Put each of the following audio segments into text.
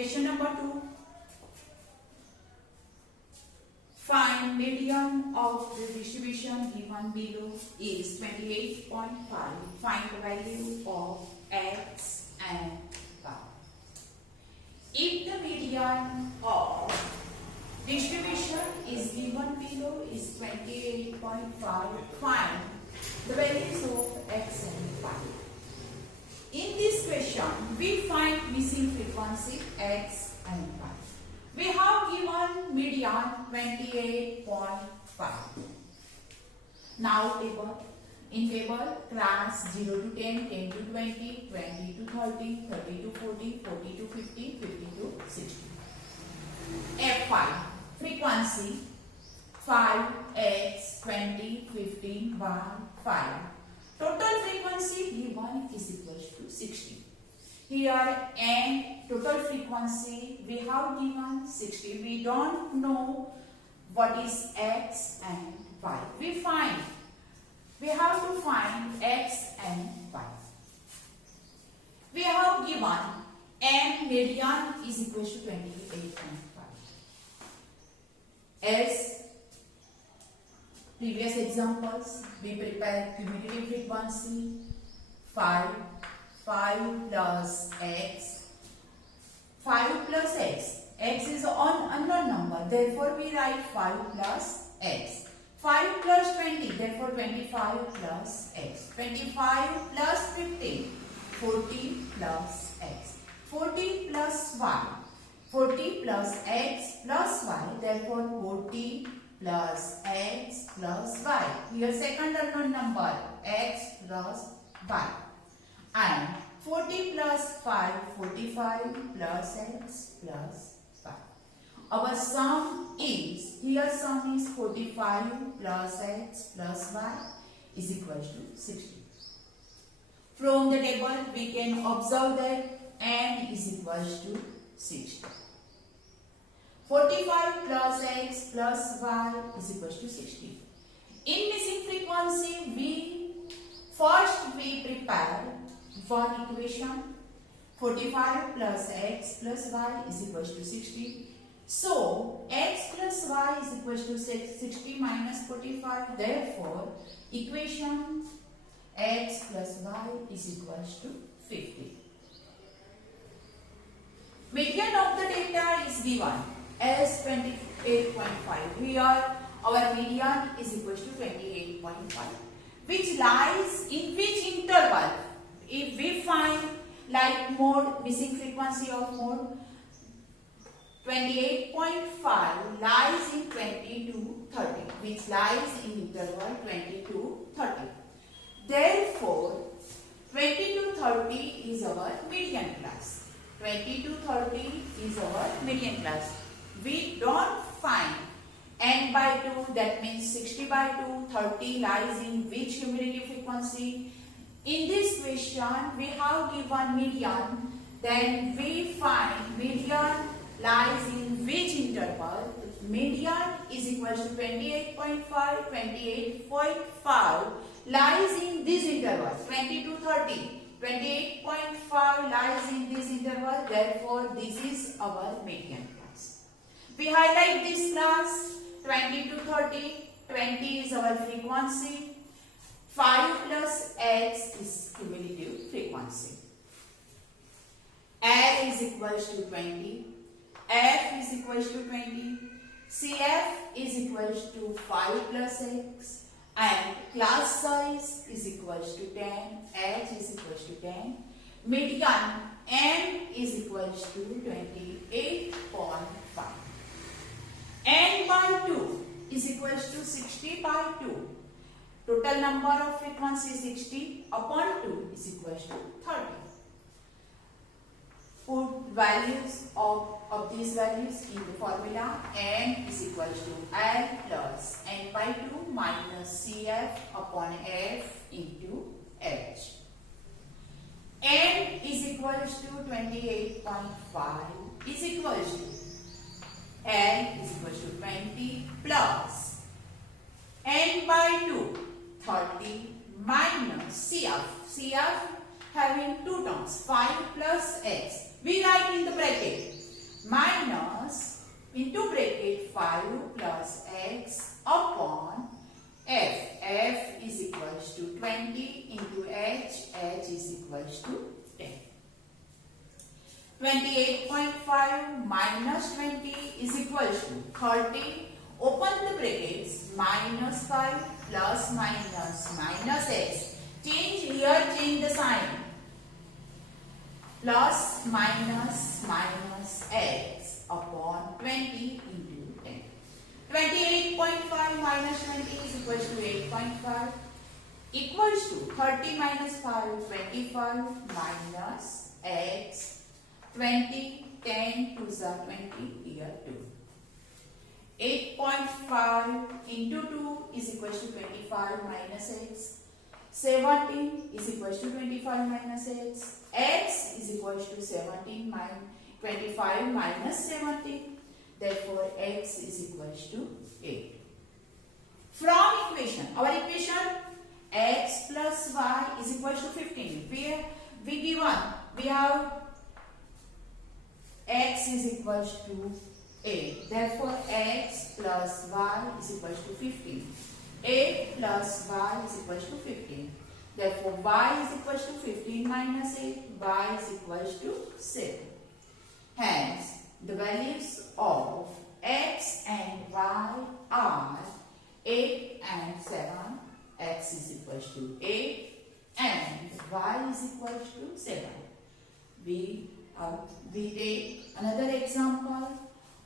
Question number 2. Find median of the distribution given below is 28.5. Find the value of x and y. If the median of distribution is given below is 28.5, find the values of x and y. In this question, we find missing frequency x and y. We have given median 28.5. Now table. In table, class 0 to 10, 10 to 20, 20 to 30, 30 to 40, 40 to 50, 50 to 60. F5. Frequency 5, x, 20, 15, 1, 5. Total frequency given is equal to 60. Here and total frequency we have given 60. We don't know what is x and y. We have to find x and y. We have given m median is equal to 28.5. As previous examples, we prepare cumulative frequency 5 plus x. 5 plus x. X is an unknown number. Therefore, we write 5 plus x. 5 plus 20. Therefore, 25 plus x. 25 plus 15. 40 plus x. 40 plus y. 40 plus x plus y. Therefore, 40 plus x plus y. Here, second unknown number x plus y. And 40 plus 5, 45 plus x plus 5. Our sum is, here sum is 45 plus x plus y is equal to 60. From the table we can observe that n is equal to 60. 45 plus x plus y is equal to 60. In missing frequency, we prepare one equation. 45 plus x plus y is equal to 60. So, x plus y is equal to 60 minus 45. Therefore, equation x plus y is equal to 50. Median of the data is given as 28.5. Here, our median is equal to 28.5. Which lies in which interval? If we find like mode, missing frequency of mode, 28.5 lies in 20 to 30, which lies in interval 20 to 30. Therefore, 20 to 30 is our median class. 20 to 30 is our median class. We don't find n by 2, that means 60 by 2, 30 lies in which cumulative frequency. In this question, we have given median, then we find median lies in which interval. Median is equal to 28.5, 28.5 lies in this interval, 20 to 30. 28.5 lies in this interval, therefore this is our median class. We highlight this class, 20 to 30, 20 is our frequency. 5 plus x is cumulative frequency. L is equal to 20. F is equal to 20. CF is equal to 5 plus x. And class size is equal to 10. H is equal to 10. Median M is equal to 28.5. N by 2 is equal to 60 by 2. Total number of frequency 60 upon 2 is equal to 30. Put values of these values in the formula. N is equal to L plus N by 2 minus CF upon F into H. N is equal to 28.5 is equal to L is equal to 20 plus N by 2 30 minus CF. CF having two terms, 5 plus x. We write in the bracket minus into bracket 5 plus x upon f. F is equals to 20 into h. H is equals to 10. 28.5 minus 20 is equals to 30. Open the brackets, minus 5 plus minus x. Change here, change the sign. Plus minus x upon 20 into 10. 28.5 minus 20 is equals to 8.5 equals to 30 minus 5, 25 minus x, 20, 10 to the 20 here 2. 8.5 into 2 is equals to 25 minus x. 17 is equals to 25 minus x. X is equals to 17 minus 25 minus 17. Therefore, x is equals to 8. From equation, our equation x plus y is equals to 15. We have x is equals to 8. Therefore, x plus y is equals to 15. 8 plus y is equals to 15. Therefore, y is equals to 15 minus 8. Y is equals to 7. Hence, the values of x and y are 8 and 7. X is equals to 8 and y is equals to 7. We take another example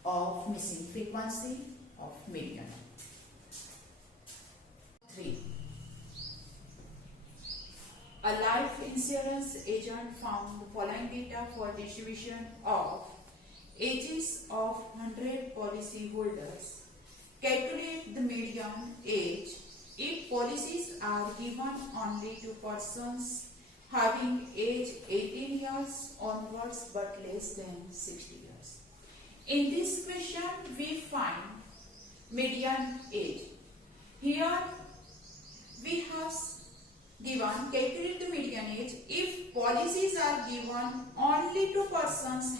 of missing frequency of median. 3. A life insurance agent found the following data for distribution of ages of 100 policy holders. Calculate the median age if policies are given only to persons having age 18 years onwards but less than 60 years. In this question, we find median age. Here, we have given calculate the median age if policies are given only to persons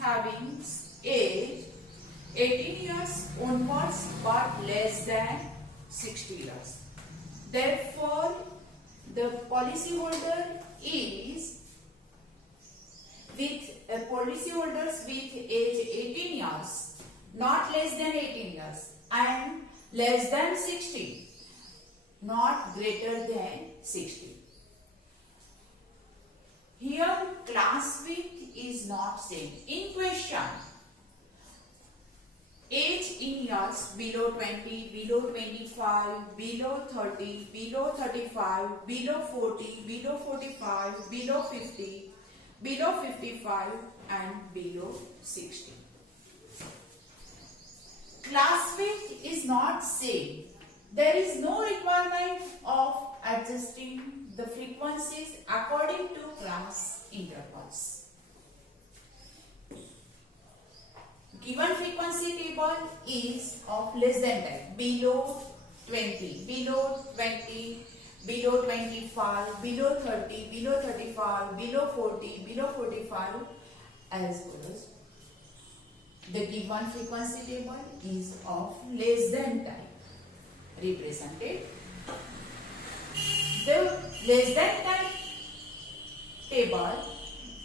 having age 18 years onwards but less than 60 years. Therefore, the policyholder is with policyholders with age 18 years, not less than 18 years, and less than 60, not greater than 60. Here, class width is not same. In question, age in years below 20, below 25, below 30, below 35, below 40, below 45, below 50, below 55 and below 60. Class width is not same. There is no requirement of adjusting the frequencies according to class intervals. Given frequency table is of less than type, below 20, below 20, below 25, below 30, below 35, below 40, below 45, as well as the given frequency table is of less than type, represented. The less than type table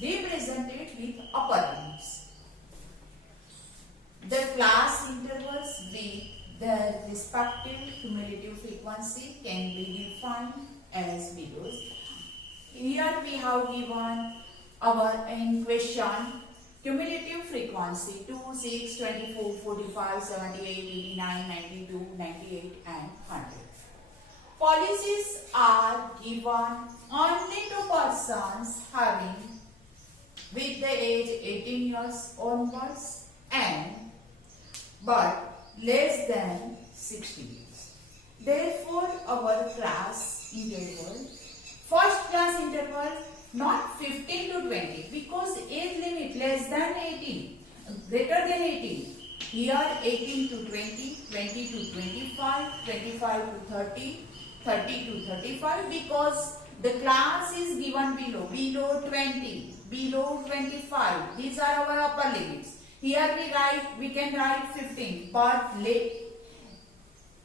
represented with upper limits. The class intervals with their respective cumulative frequency can be defined as below. Here we have given our in question cumulative frequency 2, 6, 24, 45, 78, 89, 92, 98 and 100. Policies are given only to persons having with the age 18 years onwards and but less than 60 years. Therefore, our class interval, first class interval, not 15 to 20 because age limit less than 18, greater than 18. Here 18 to 20, 20 to 25, 25 to 30, 30 to 35 because the class is given below 20, below 25. These are our upper limits. Here we can write 15, but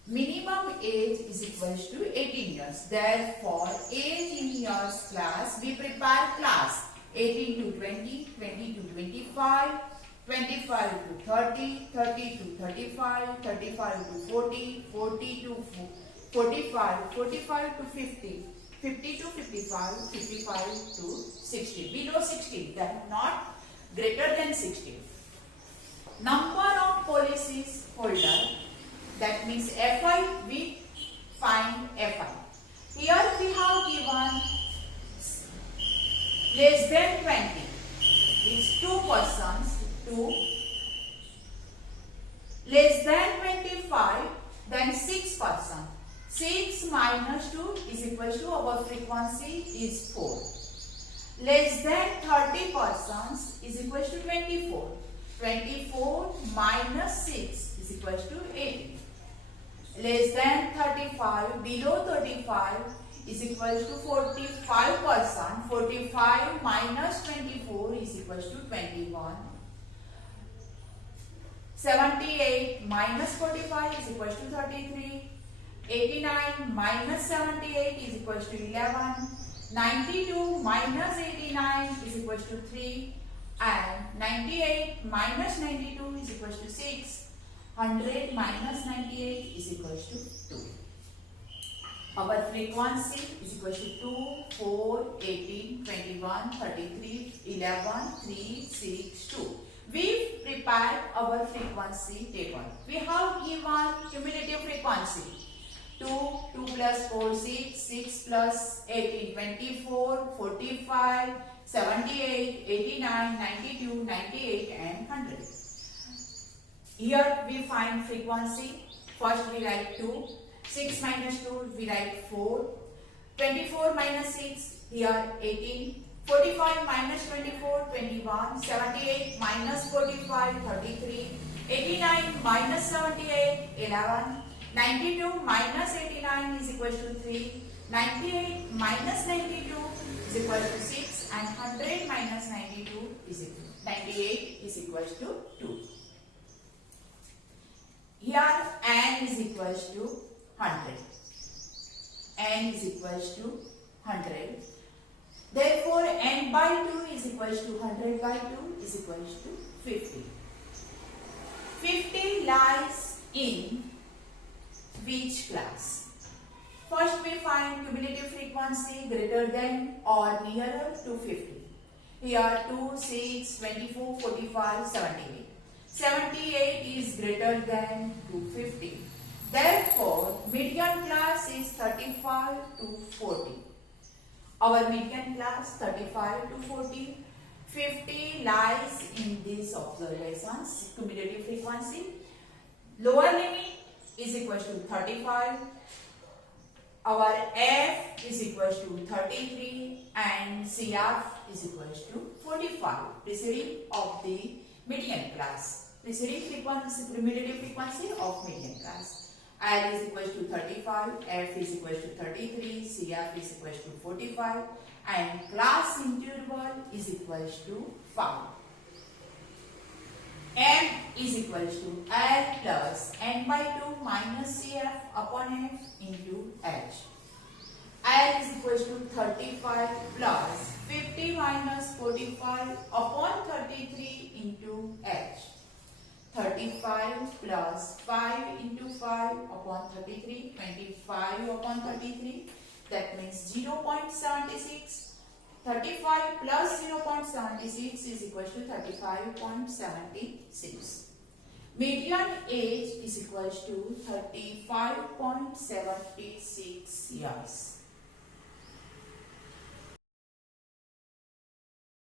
minimum age is equals to 18 years. Therefore, age in years class, we prepare class 18 to 20, 20 to 25, 25 to 30, 30 to 35, 35 to 40, 40 to 45, 45 to 50, 50 to 55, 55 to 60. Below 60, then not greater than 60. Number of policies holder, that means FI, we find FI. Here we have given less than 20. It's 2 persons. 2. Less than 25, then 6 persons. 6 minus 2 is equal to, our frequency is 4. Less than 30 persons is equal to 24. 24 minus 6 is equal to 18. Less than 35, below 35 is equal to 45%. 45 minus 24 is equal to 21. 78 minus 45 is equal to 33. 89 minus 78 is equal to 11. 92 minus 89 is equal to 3. And 98 minus 92 is equal to 6. 100 minus 98 is equal to 2. Our frequency is equal to 2, 4, 18, 21, 33, 11, 3, 6, 2. We prepared our frequency table. We have given cumulative frequency. 2, 2 plus 4, 6, 6 plus 18, 24, 45, 78, 89, 92, 98 and 100. Here we find frequency. First we write 2. 6 minus 2 we write 4. 24 minus 6 here 18. 45 minus 24 21. 78 minus 45 33. 89 minus 78 11. 92 minus 89 is equal to 3. 98 minus 92 is equal to 6 and 100 minus 92 is equal to 98 is equal to 2. Here n is equal to 100. N is equal to 100. Therefore, n by 2 is equal to 100 by 2 is equal to 50. 50 lies in which class? First we find cumulative frequency greater than or nearer to 50. Here 2, 6, 24, 45, 78. 78 is greater than 250. Therefore, median class is 35 to 40. Our median class 35 to 40. 50 lies in these observations. Cumulative frequency. Lower limit is equal to 35. Our F is equal to 33 and CF is equal to 45. Preceding of the median class. Preceding frequency, cumulative frequency of median class. L is equal to 35, F is equal to 33, CF is equal to 45 and class interval is equal to 5. M is equal to L plus n by 2 minus CF upon F into H. L is equal to 35 plus 50 minus 45 upon 33 into H. 35 plus 5 into 5 upon 33, 25 upon 33, that means 0.76. 35 plus 0.76 is equal to 35.76. Median age is equal to 35.76 years.